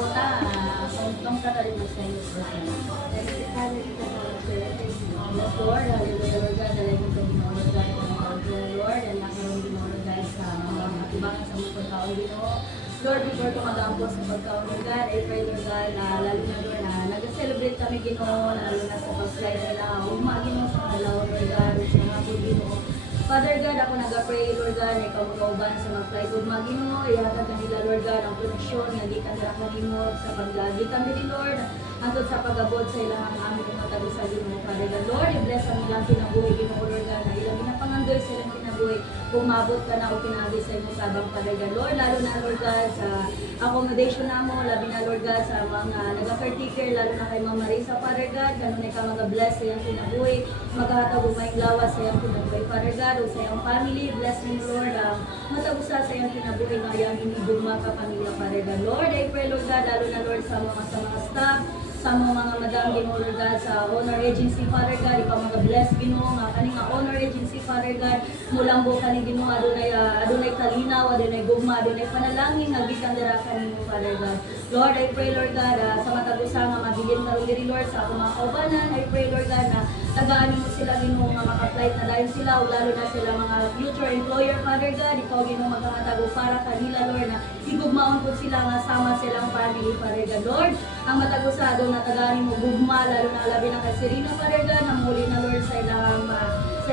kota, kung katarin mo sa iyo. Yes, Lord, hallelujah, Lord God, dahil mo sa Ginoo, Lord God, Lord, and nakaroon Ginoo, Lord God, sa mga atibangan sa mga pagkaon Ginoo. Lord, before ko mag-aampo sa pagkaon, Lord God, I pray, Lord God, na lalo na, Lord, na nag-celebrate kami Ginoo, lalo na sa pag-flight nila, Ginoo sa kalaw, Lord God, sa mga Ginoo. Father God, ako nag-pray, Lord God, na ikaw mag-auban sa mag-flight ug Ginoo, ihatag kanila, Lord God, ang proteksyon nga gikan dira kanimo sa paglagitan diri, Lord, hangtod sa pag-abot sa ilang aming matag sa Ginoo, Father God. Lord, i-bless ang ilang kinabuhi Ginoo, Lord God, na ilang ginapangandoy sa ilang kinabuhi, umabot ka na o pinagi sa imong tabang, Father God. Lord, lalo na, Lord God, sa accommodation namo, labi na, Lord God, sa mga nag-caretaker, lalo na kay Ma'am Marisa, Father God, ganun ka mag-bless sa iyang kinabuhi, maghahatag og maayong lawas sa iyang kinabuhi, Father God, o sa iyong family, bless me, Lord, matagusa sa iyong kinabuhi nga iyang hinigugma ka pamilya, Father God. Lord, I pray, Lord God, lalo na, Lord, sa mga staff, sa mga madam Ginoo, Lord God, sa honor agency, Father God, ikaw mga-bless Ginoo, nga kani nga honor agency, Father God, mulambo kani Ginoo, adunay kalinaw, adunay gugma, adunay panalangin, nagikan dira kanimo, Father God. Lord, I pray, Lord God, sa matagusa nga mabilin karon diri, Lord, sa akong mga kaubanan, I pray, Lord God, na tagaan mo sila Ginoo nga maka-flight na dahil sila, o lalo na sila mga future employer, Father God, ikaw Ginoo magkakatago para kanila, Lord, na igugmaon po sila nga sama silang family, Father God. Lord, ang matagusado na tagaan mo gugma, lalo na labi na kay Serena, Father God, na muli na, Lord, sa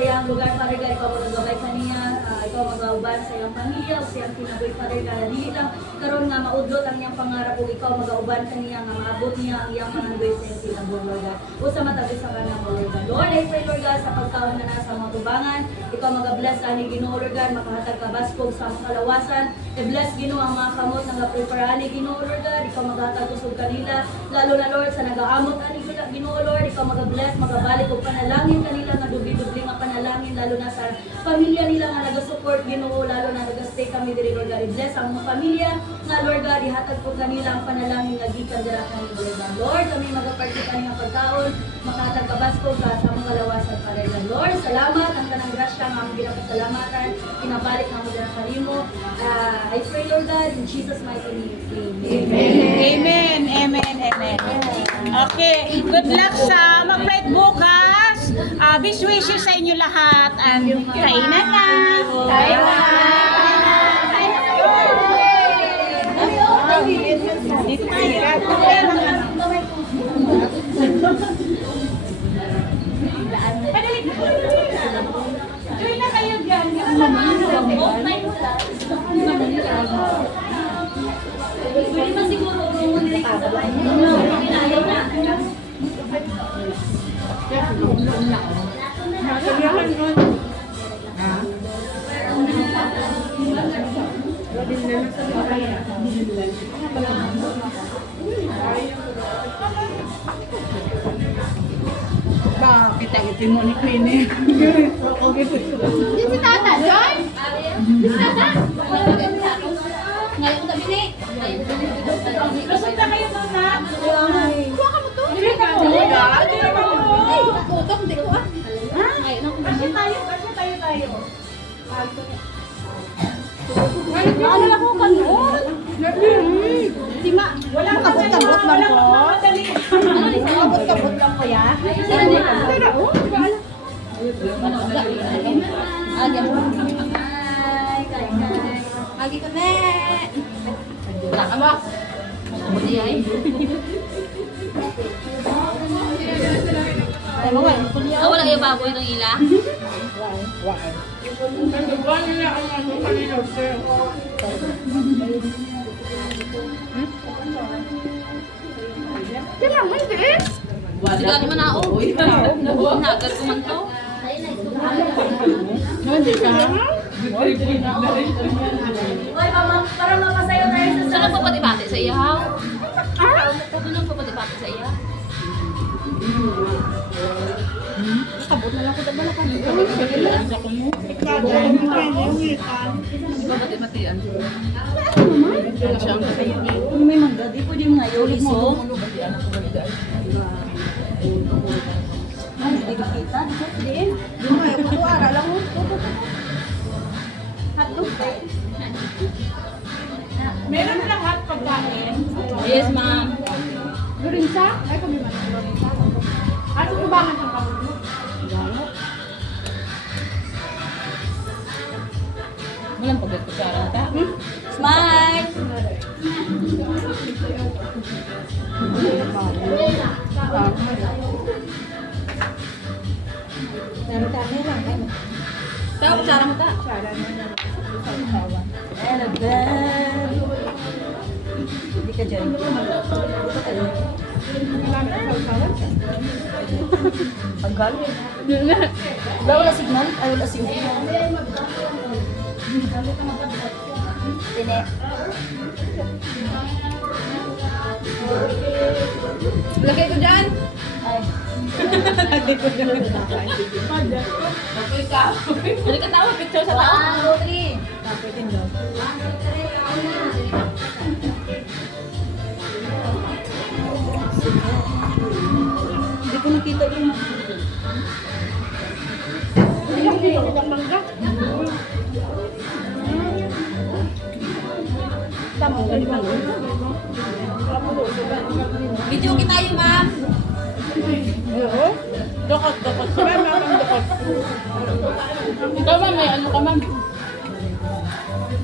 iyang lugar, Father God, ikaw magagabay kaniya, ikaw mag-auban sa iyang pamilya, o sa iyang kinabuhi, Father God, dili lang karon nga maudlot ang iyang pangarap, o ikaw mag-auban kaniya, nga maabot niya ang iyang panandoy sa iyang kinabuhi, Lord God, o sa matagusa ka na mo, Lord God. Lord, I pray, Lord God, sa pagkaon na nasa mga tubangan, ikaw mag-bless ani Ginoo, Lord God, makahatag ka baskog sa mga kalawasan, i-bless Ginoo ang mga kamot na nga-prepare ani Ginoo, Lord God, ikaw maghatag usog kanila, lalo na, Lord, sa nag-aamot ani Ginoo, Lord, ikaw mag-bless, magabalik og panalangin kanila nga dubli-dubli nga panalangin, lalo na sa pamilya nila nga nag-support Ginoo, lalo na nag-stay kami diri, Lord God, i-bless ang mga pamilya nga, Lord God, ihatag po kanila ang panalangin nga gikan dira kanila, Lord God. Lord, kami mag-participate nga pagkaon, makahatag ka baskog ka sa mga kalawasan, Father God. Lord, salamat ang tanang grasya nga among ginapasalamatan, kinabalik na mo dira kanimo. I pray, Lord God, in Jesus' mighty name. Amen, amen, amen. Okay, good luck sa mag-flight bukas. Best wishes sa inyo lahat. Kainan na. Dito tayo. Join na kayo dyan. Pwede ba siguro kung hindi ka sabay? Ayaw na. Bakit ang itimo ni Queen eh? Yung si Tata, John? Si Tata? Ngayon tabi ni. Lusot na kayo doon na. Kuha ka mo to? Hindi ka mo. Ay, tutok, hindi ko ah. Ngayon ako Kasi tayo. Ano lang ko kanon? Di ma, Wala ka kabot-kabot lang ko. Madali. Kabot-kabot lang ko ya. Pero, oh, baala. Agi mo. Agi ka me. Wala ka mo. Buti ay. Wala kayo baboy ng ila? Kailangan mo eh. Sigari man ako. Nagat ko man to. Hindi ka. Uy, para mapasayo tayo sa Saan nagpapatibati sa iyaw? Saan nagpapatibati sa iyaw? Kabot na lang ko diba na kanina. Nagpapatibatian. Kung may manggadi, pwede mo nga yung iso. Ay, hindi ka kita. Hindi. Di mo kaya ko ara lang mo. Hotdog. Meron lahat pagkain. Yes, ma'am. Lorenza? Ay, kami man ang Lorenza. At ito ba ang kamay mo? Walang pagkakasara na ta. Smile! Tao, kasara mo ta. Eleven. Hindi ka dyan. Tagal. Wala signal? Ay, wala signal. Tine. Lagay ko dyan. Ay. Okay ka. Hindi ka tawa, picture sa tao. 1, 2, 3. Hindi ko nakita yun. Video kita yun, ma'am. Dokot. Ikaw ma'am, may ano ka ma'am?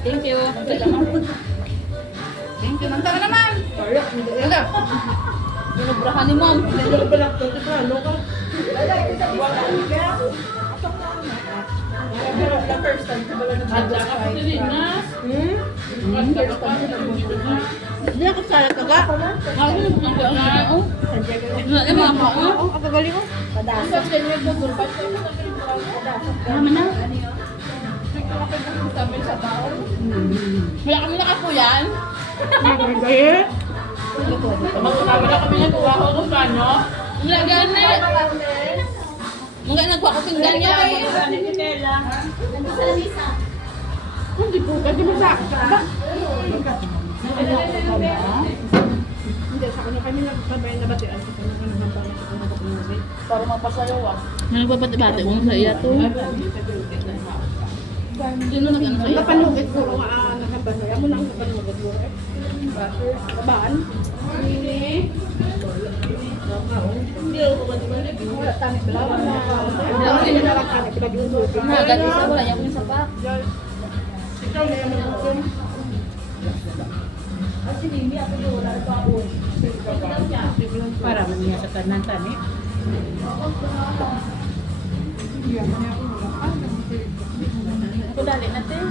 Thank you. Thank you. Nanta ka na, ma'am. Wala. Pinubrahan ni ma'am. Hindi ako sa taga. Ang gagaling mo. Wala kami nakapuyan. Wala kami nagkuha ko kung paano. Wala ganit. Mga nagkuha ko pinggan niya eh. Hindi po, kasi masakit ka ba? Hindi, sa kanya kami nagsabay na batian. Sa kanya kami nagsabay. Para mapasayawa. Nagpapati-bati ko sa iya to. Sino nag-ano sa iya? Napanugit ko nga nakabanoy. Amo na ang napanugit ko. Babaan? Wala tani belaw na. Wala tani na lang tani pinag-iusap. Nagati sa wala niya sa pa. Ikaw na yung mga Para man niya sa tanan tani. Kudali natin.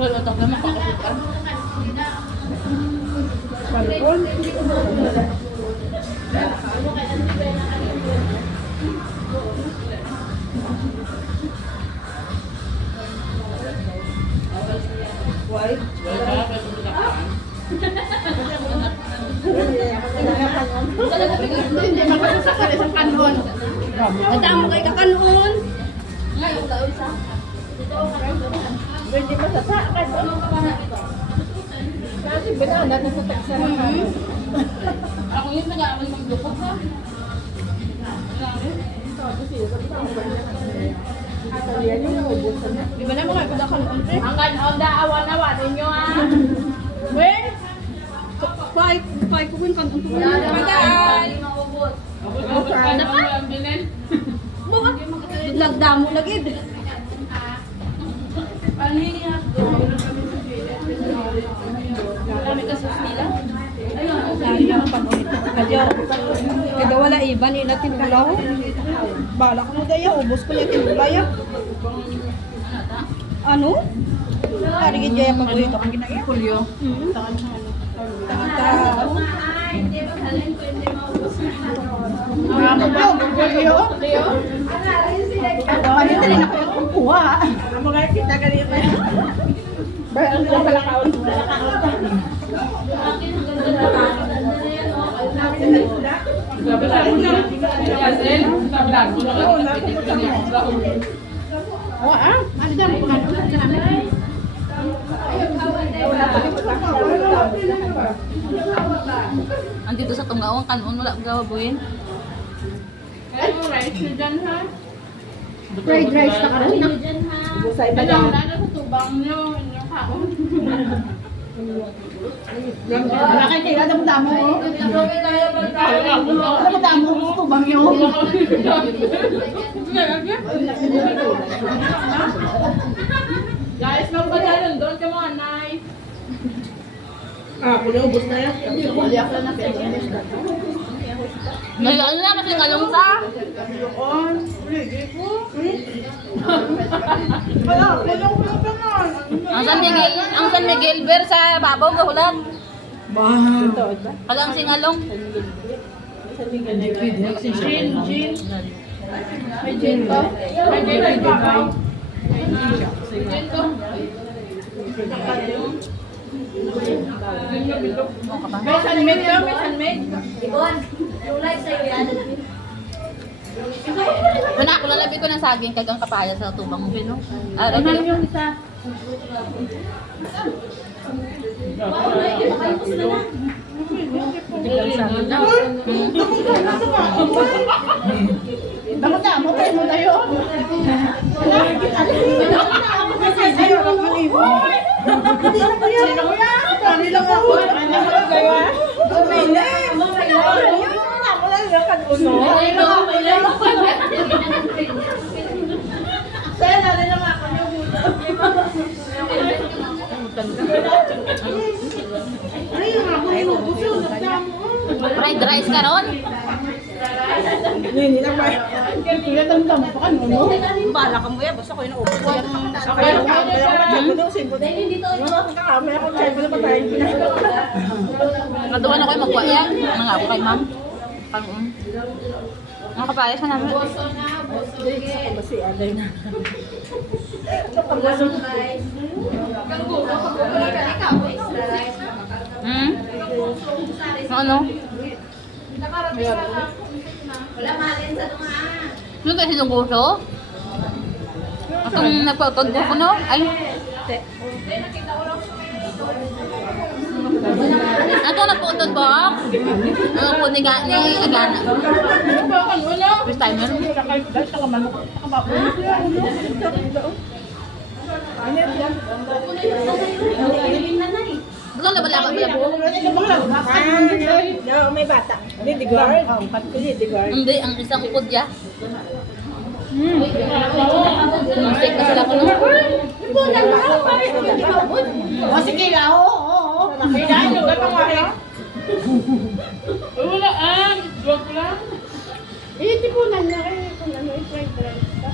Soal otak naman pakasukan. hindi makasasakal isang kanon. Atamo kay kakanon. Ngayon daw isa. Hindi masasakal. Kasi banana na sa taksan. Ako yung nag-aamal maglukot ha. Di ba na mga kudakan unti? Ang kanon da awan-awan ninyo ha. Wait! Five ko win kan unti. Pagkaan. Ano pa ang bilin? Lagdamo lagid. Kami kasus nila. Kaya wala iban ila tinulaw. Bala ko mo daya, ubos ko niya tinulaya. Ano? Tarigin daya pag-ulito ang ginaya. Kulyo. Panito rin ako yung kuha. Ang mga kita ganito. Bayan ko pala kaon. Andito sa Tungawang kanon wala gawabuhin. Fried rice na karon na. Sa iba lang. Nakakita na mo damo. Ano mo damo mo tubang yo. Guys, magpadalan doon ka mga knife. Ubus na yan. Ano na kasi kalong sa? Ang San Miguel Bear sa babaw gahulat. Kala ang singalong. Gin. May gin to. May gin to. May sunmade ka? May sunmade? Ibon, yung live sa'yo yan. Wala ko lalabi ko ng saging kagang kapaya sa tubang mo. Ano yung isa? Dapat damo kayo mo tayo. Kanila ako. Fried rice ka ron? Hindi na ba? Kaya tamtam pa kan no? Bala ka mo yan, basta ko yung naubos. Kamay ako check ko na patay. Naduwan ako yung magwa yan. Mga ako kay ma'am. Ang kapaya sa namin. Kasi alay na. Ano? Wala malin sa tunga. Ano kasi yung gusto? Atong nagpapag ko no? Ay. Ato na po ito ba? Ano po ni Agana? First timer? Bukan na bala po? May bata. Hindi di guard. Hindi, ang isang upod ya. Mistake na sila ko no? O sige la, oo. Kailangan yung gatong wala. Wala ah. Joke lang. Tipunan na kayo kung ano i-fried rice ka.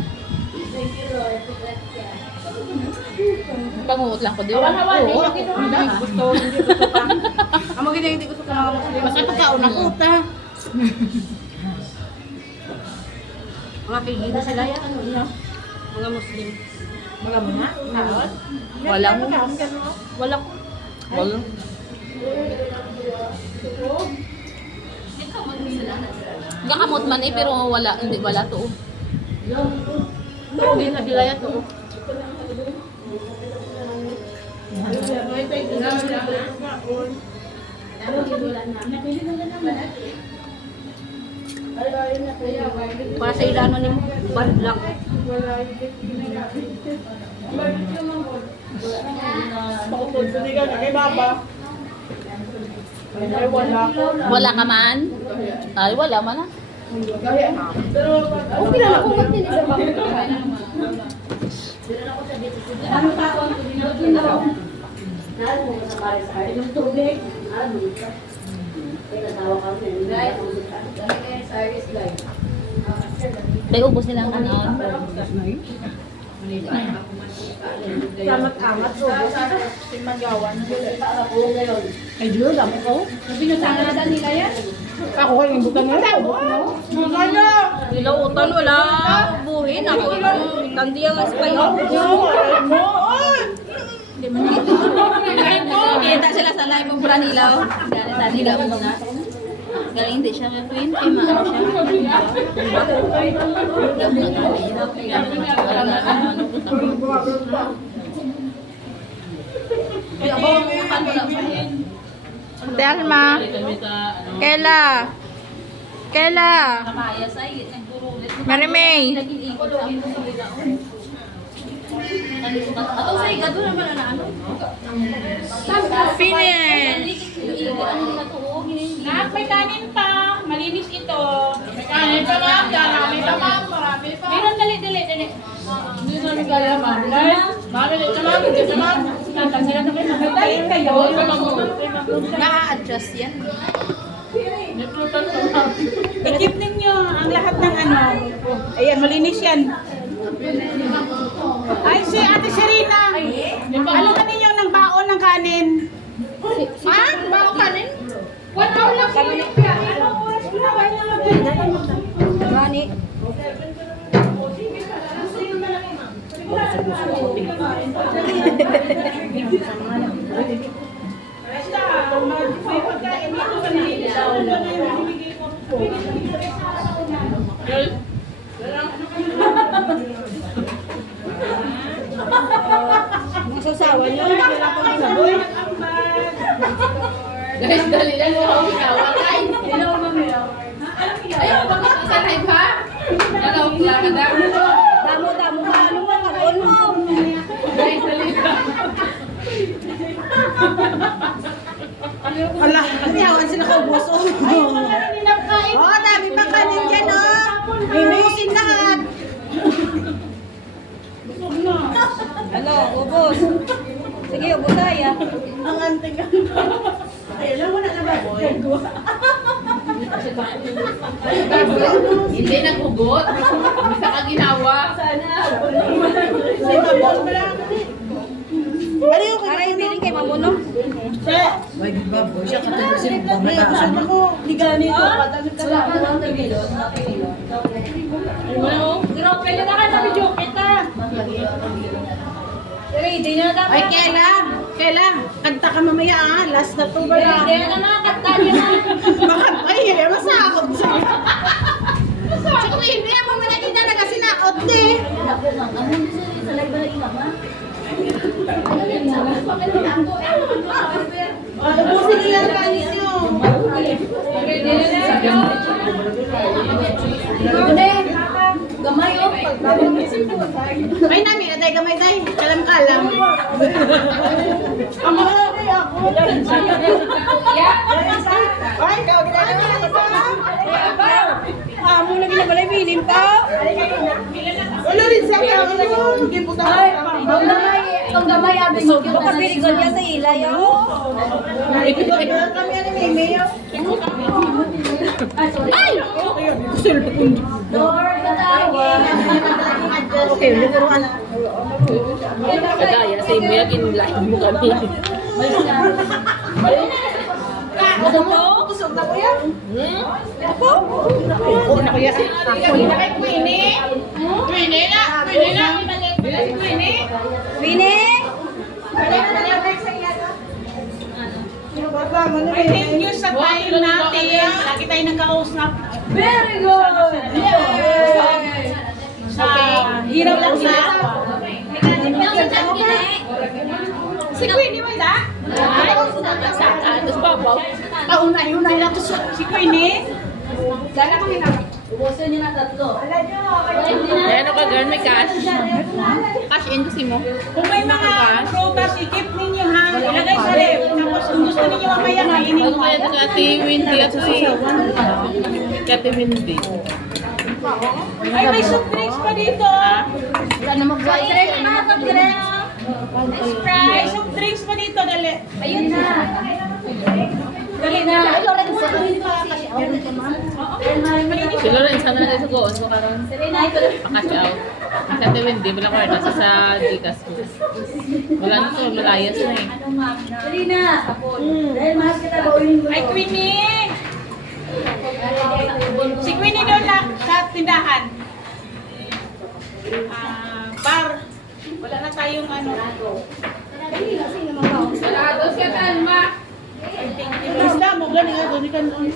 Panguot lang ko din. Oo, hindi gusto pa. Amo gid hindi gusto ka mga Muslim. Basta pagkauna ko ta. Mga Pilipino sila yan ano no? Mga Muslim. Mga mga naot. Wala mo. Wala ko. Wala. Gakamot man eh, pero wala, hindi wala to. Hindi na dilaya to. Para sa ilano ni Badlak. Wala ka man? Ay, wala man ah. Okay lang ako magtinig sa mga. Ano pa ako? Nalo mo sa pare sa yung tubig. Ano ka? Tinatawa kami. Guys, kami kayo service guys. May ubos nilang ano. Amat-amat so. Simagawan. Para po ngayon. Ay, Diyo, dami ko. Pinutangan na nila yan. Ako kayo yung butang nila. Mga Nilautan, wala buhin. Ako yung tandiyang espayo. Kita sila sa live ng Branilaw. Galing sa nila mo na. Galing hindi siya twin. Kaya maano siya. Ay, ako, ano lang. Ate Alma. Kela. Kela. Kamaya sa iyo, nagburulit. Marimay. Nag-iikot ang ato sa igado naman na ano? Finish. Ano na to? Nak, may kanin pa. Malinis ito. May kanin pa ma'am. Marami pa ma'am. Marami pa. Meron, dali. Hindi namin kaya ma'am. Mami, ito ma'am. Ito ma'am. Tatanggalan na kayo. Magdalin kayo. Na-adjust yan. Ikip ninyo ang lahat ng ano. Ayan, malinis yan. Ay, si Ate Serena. Ano ka ninyo ng baon ng kanin? Ha? Bago kanin? Gani. May pagkain dito sa nilinis. Masasawa niyo, wala pang sabon. Guys, dali lang mo ako ginawa. Hello, mami. Ayaw, bakit sa live ha? Nalaw lang ka na. Damo ka, ano mo, mag-on mo. Guys, dali lang. Ala, yawan sila kaubos. Oh, dami pa kanin dyan, oh. Lumusin lahat. Ano, ubos. Sige, ubos tayo. Ang anting. Ay, alam mo na boy. Hindi naghugot. Bisa ka ginawa. Sana. Say, mabos mo lang. Ano yung kaya hindi kay mamuno? Why di ba boy? Siya ka kasi pamataan ako. Ligani ko patang ka lang. Grabe na ka sa video kita. Ready na dapat. Ay, Kela, kanta ka mamaya ah. Last na to ba lang? Hindi na nakakanta niya. Bakit? Ay, masakot sa'yo. Tsaka hindi mo manakita na kasi nakot eh. Ubusin nila ang kanis nyo. Gamay o. Ay, namin, aday gamay day. Kalam-kalam. Ang mga day ako. Ay, ikaw ginagawa. Amo na ginabalay, minim pa. Wala rin sa akin. Ay, Ang gamay abi mo. baka binigol niya sa ilay. Kami ano, Mimi. Ay! Door, katawa. Kagaya sa imo yakin live mo kami. Ano mo? Kusog na ko yan. Ako? Oo, na ko yan. Queenie na. Ay, thank you sa time natin. Lagi tayo nagkausap. Very good! Sa hirap lang sila. Si Queenie mo da? Tapos babaw. Unay lang to si Queenie. Dala kami na. Ubusin niyo na tatlo. Ano ka girl, may cash? Cash in kasi mo. Kung may mga prutas, i-keep ninyo ha. Ilagay sa ref. Tapos kung gusto ninyo mamaya, kainin Ano mo. kaya ito Ate Windy at si Ate Windy? Ay, may soft drinks pa dito. Wala na mag-buy. May soft drinks pa dito, dali. Ayun na. Dali na. Si Loren, sana na sa goon ko karon. Pakash out. Ang Ate Windy, wala ko rin. Sa Gcash ko. Wala na to, malayas na eh. Serena! Dahil mahal kita, bawin mo. Ay, Queenie! Si Queenie doon lang sa tindahan. Bar. Wala na tayong ano. Sarado siya, Talma. Isda mo, gani nga, gani ka noon.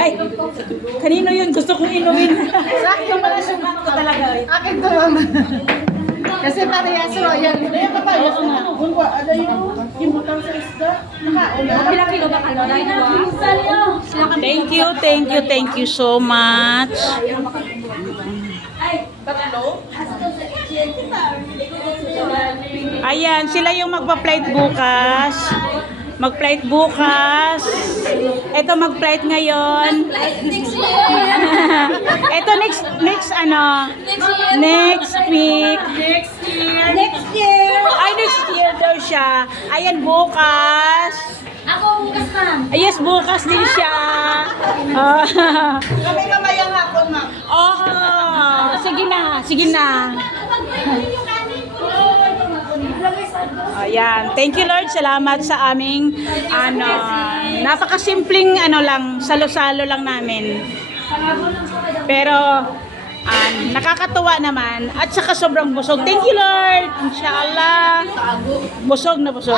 Ay, kanino yun? Gusto kong inumin. Sa akin pala sukat ko talaga. Akin to, mama. Kasi parehas royal. Kaya papayas na. Kung ano yung Yung butang sa isda. Pila kilo ba ka, Lola? Thank you so much. Ayan, sila yung magpa-flight bukas. Mag-flight bukas. Ito mag-flight ngayon. Ito next ano? Next week. Next year! Ay, next year daw siya. Ayan, bukas. Ako bukas, ma'am. Yes, bukas din siya. Kami mamayang hapon, ma'am. Oh, sige na, sige na. Ayan, thank you Lord. Salamat sa aming napakasimpleng lang, salo-salo lang namin. Pero nakakatuwa naman at saka sobrang busog. Thank you Lord. Inshallah. Busog na busog.